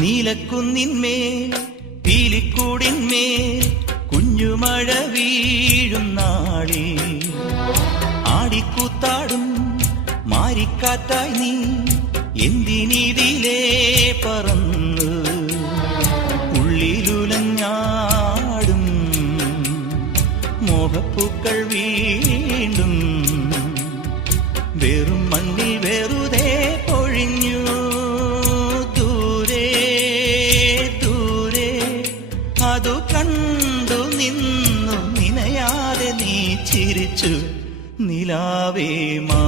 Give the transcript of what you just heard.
നീലക്കുന്നിന്മേൽ പീലിക്കൂടിന്മേൽ കുഞ്ഞുമഴ വീഴും നാളിൽ ആടിക്കൂത്താടും മാരിക്കാറ്റായി നീ എന്തിനിതിലേ പറന്നു ഉള്ളിലുലഞ്ഞാടും മോഹപ്പൂക്കൾ വീണ്ടും വെറും മണ്ണിൽ വെറുതെ പൊഴിഞ്ഞു ദൂരെ ദൂരെ അതു കണ്ടു നിന്നു നിനയാതെ നീ ചിരിച്ചു നിലാവേ മാ